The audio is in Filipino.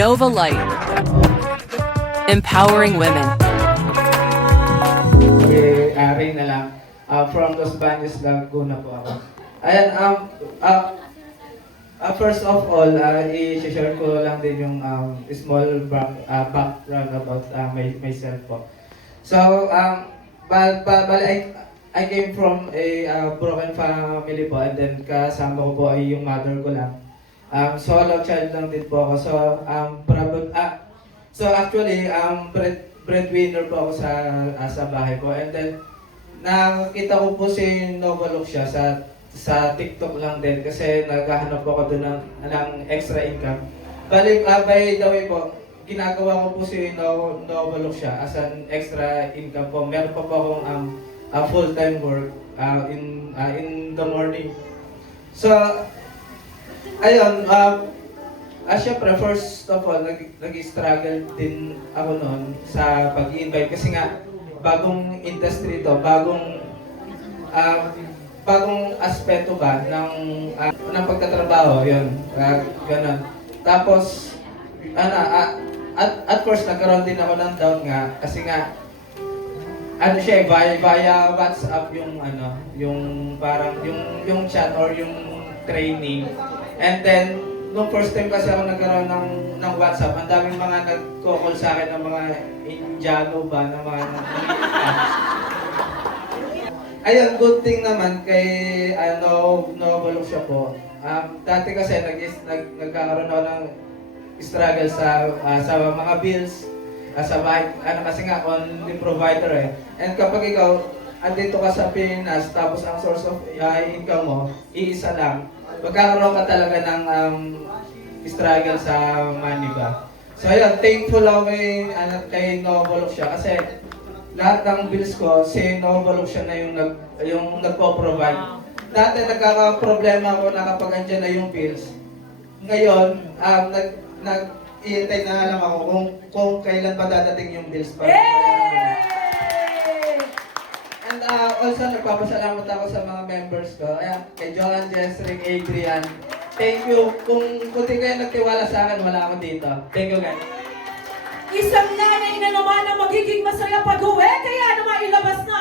Nova Light, empowering women. Ray na lang. From Los Baños, Laguna po ako. Ayan, first of all, i-share ko lang din yung small background about myself po. So, I came from a broken family po, and then kasama ko po ay yung mother ko lang. Solo child lang din po ako. So actually, breadwinner po ako sa bahay po. And then, nakita ko po si Nova Luxia sa TikTok lang din kasi naghahanap po ako doon ng extra income. Bali, by the way po, ginagawa ko po si Nova Luxia as an extra income po. Meron pa po akong full-time work in the morning. So, ayun, syempre, first of all, nag-struggle din ako noon sa pag-invite kasi nga, bagong industry to, bagong aspeto ba ng pagtatrabaho, yun, ganun. Tapos, at first, nagkaroon din ako ng doubt nga, kasi nga, siya, via WhatsApp yung parang, yung chat or yung training. And then, nung first time kasi ako nagkaroon ng WhatsApp, ang daming mga nagko-call sa akin ng mga Indiano ba, ng mga ayun, good thing naman kay Nova Luxia po. Dati kasi nagkakaroon ako ng struggle sa mga bills, sa bahay, kasi nga only provider eh. And kapag ikaw, andito ka sa Pilipinas, tapos ang source of income mo, iisa lang, magkakaroon ka talaga ng struggle sa money ba. So ayun, thankful ako kay Nova Luxia kasi lahat ng bills ko, si Nova Luxia na yung nagpo-provide. Dati nagkaka-problema ako na kapag andyan na yung bills. Ngayon, iintay na lang ako kung kailan pa dadating yung bills pa. And also, nagpapasalamat ako sa mga members ko. Ayan, kay Johan, Jessrick, Adrian. Thank you. Kung di kayo nagtiwala sa akin, wala ako dito. Thank you, guys. Isang nanay na naman ang magiging masaya pag-uwi, kaya naman ilabas na